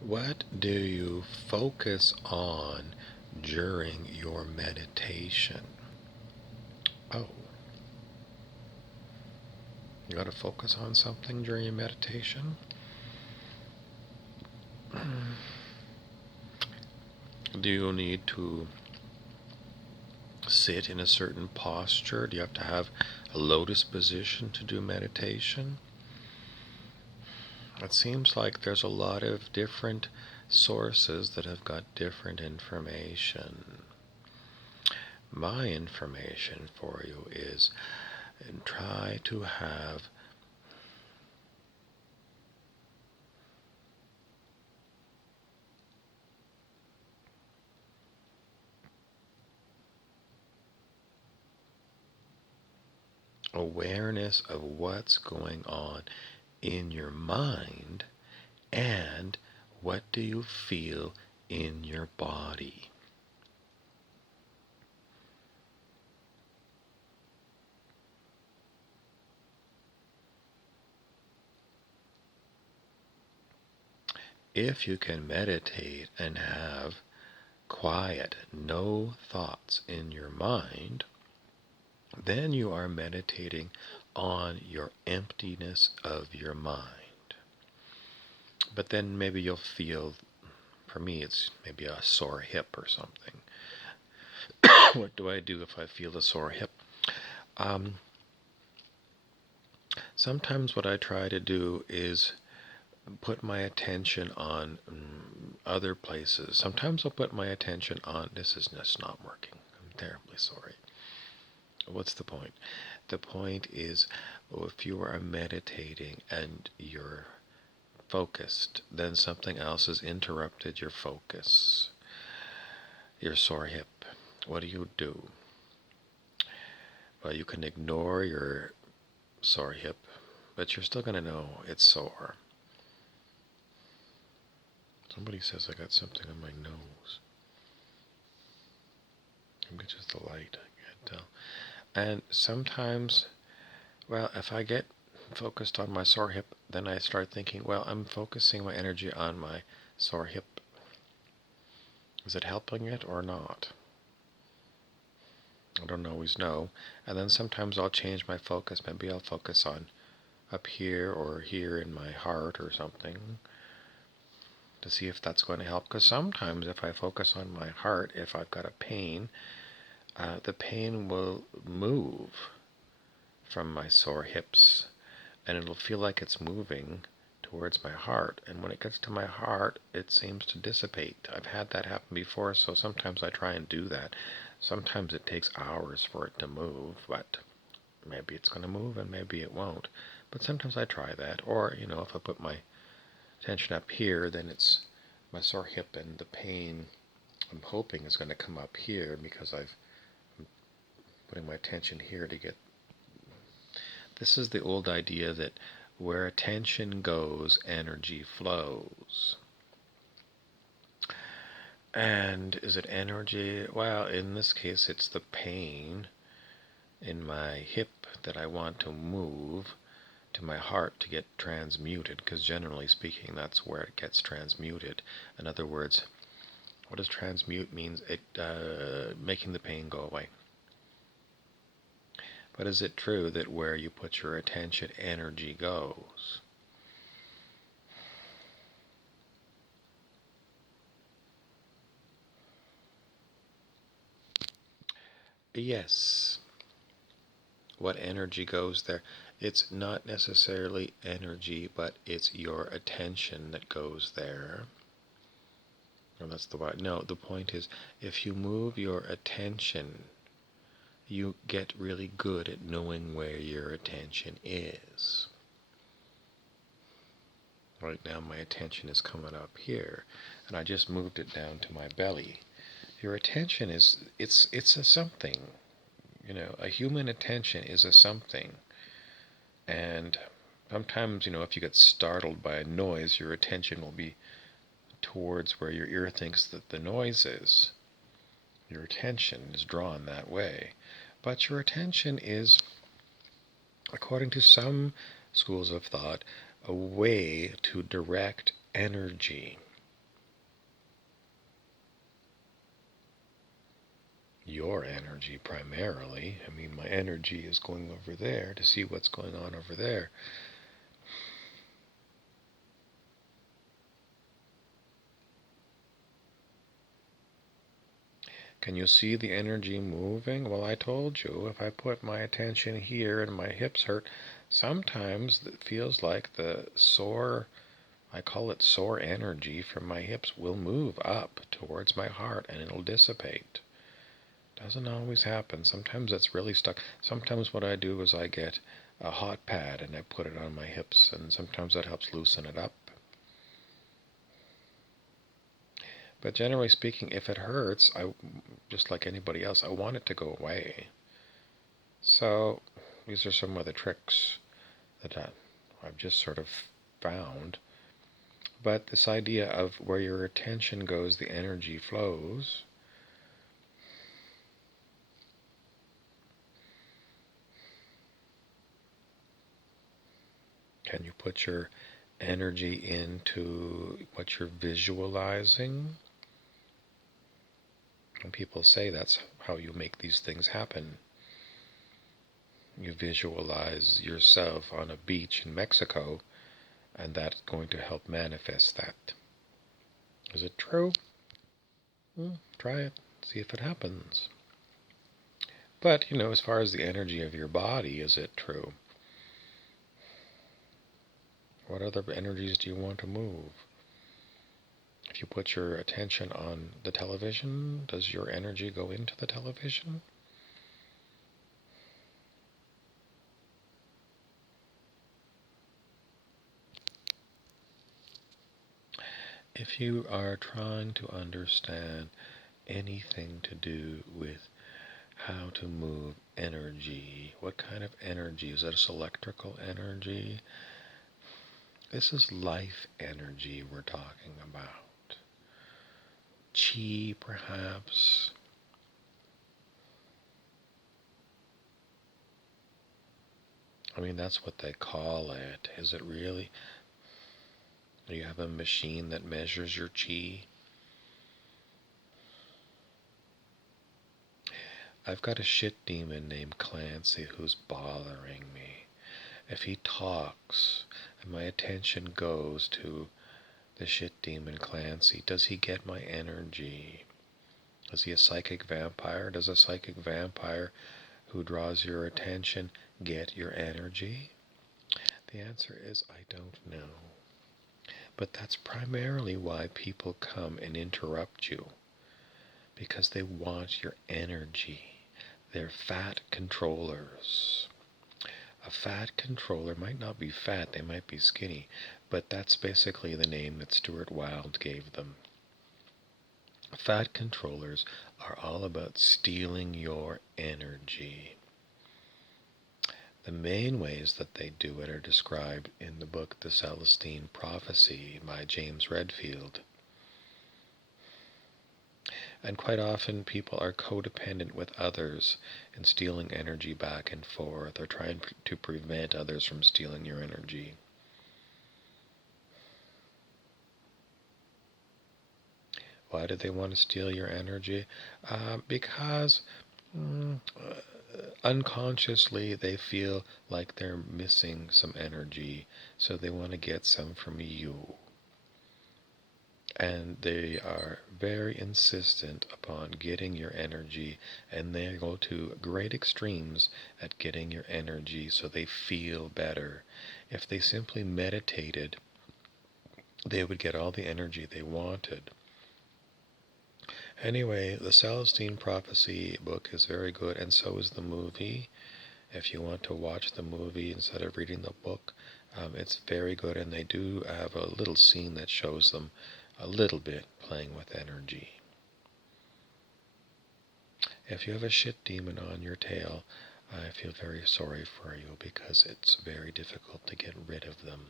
What do you focus on during your meditation? Oh, you got to focus on something during your meditation? Do you need to sit in a certain posture? Do you have to have a lotus position to do meditation? It seems like there's a lot of different sources that have got different information. My information for you is try to have awareness of what's going on in your mind and what do you feel in your body. If you can meditate and have quiet, no thoughts in your mind, then you are meditating on your emptiness of your mind. But then maybe you'll feel, for me, it's maybe a sore hip or something. What do I do if I feel a sore hip? Sometimes what I try to do is put my attention on other places. Sometimes I'll put my attention on, this is just not working. I'm terribly sorry. What's the point? The point is, if you are meditating and you're focused, then something else has interrupted your focus. Your sore hip. What do? Well, you can ignore your sore hip, but you're still going to know it's sore. Somebody says I got something on my nose. Maybe it's just the light, I can't tell. And sometimes, well, if I get focused on my sore hip, then I start thinking, well, I'm focusing my energy on my sore hip. Is it helping it or not? I don't always know. And then sometimes I'll change my focus. Maybe I'll focus on up here or here in my heart or something to see if that's going to help. Because sometimes if I focus on my heart, if I've got a pain, the pain will move from my sore hips and it'll feel like it's moving towards my heart. And when it gets to my heart, it seems to dissipate. I've had that happen before, so sometimes I try and do that. Sometimes it takes hours for it to move, but maybe it's going to move and maybe it won't. But sometimes I try that. Or, if I put my attention up here, then it's my sore hip and the pain I'm hoping is going to come up here because I'm putting my attention here to get. This is the old idea that where attention goes, energy flows. And is it energy? Well, in this case, it's the pain in my hip that I want to move to my heart to get transmuted, because generally speaking, that's where it gets transmuted. In other words, what does transmute means? It making the pain go away. But is it true that where you put your attention, energy goes? Yes. What energy goes there? It's not necessarily energy, but it's your attention that goes there. No, that's the why. No, the point is, if you move your attention, you get really good at knowing where your attention is. Right now my attention is coming up here, and I just moved it down to my belly. Your attention it's a something. A human attention is a something. And sometimes, if you get startled by a noise, your attention will be towards where your ear thinks that the noise is. Your attention is drawn that way. But your attention is, according to some schools of thought, a way to direct energy. your energy primarily. I mean, my energy is going over there to see what's going on over there. Can you see the energy moving? Well, I told you, if I put my attention here and my hips hurt, sometimes it feels like the sore, I call it sore energy from my hips, will move up towards my heart and it'll dissipate. Doesn't always happen. Sometimes it's really stuck. Sometimes what I do is I get a hot pad and I put it on my hips, and sometimes that helps loosen it up. But generally speaking, if it hurts, just like anybody else, I want it to go away. So these are some of the tricks that I've just sort of found. But this idea of where your attention goes, the energy flows. Can you put your energy into what you're visualizing? And people say that's how you make these things happen. You visualize yourself on a beach in Mexico, and that's going to help manifest that. Is it true? Well, try it, see if it happens. But, as far as the energy of your body, is it true? What other energies do you want to move? If you put your attention on the television, does your energy go into the television? If you are trying to understand anything to do with how to move energy, what kind of energy? Is this electrical energy? This is life energy we're talking about. Chi, perhaps. I mean, that's what they call it. Is it really? Do you have a machine that measures your chi? I've got a shit demon named Clancy who's bothering me. If he talks and my attention goes to the shit demon Clancy, does he get my energy? Is he a psychic vampire? Does a psychic vampire who draws your attention get your energy? The answer is I don't know. But that's primarily why people come and interrupt you, because they want your energy. They're fat controllers. A fat controller might not be fat, they might be skinny, but that's basically the name that Stuart Wilde gave them. Fat controllers are all about stealing your energy. The main ways that they do it are described in the book The Celestine Prophecy by James Redfield. And quite often people are codependent with others and stealing energy back and forth, or trying to prevent others from stealing your energy. Why do they want to steal your energy? Because unconsciously they feel like they're missing some energy, so they want to get some from you. And they are very insistent upon getting your energy, and they go to great extremes at getting your energy so they feel better. If they simply meditated, they would get all the energy they wanted. Anyway, the Celestine Prophecy book is very good, and so is the movie. If you want to watch the movie instead of reading the book, it's very good, and they do have a little scene that shows them a little bit playing with energy. If you have a shit demon on your tail, I feel very sorry for you, because it's very difficult to get rid of them.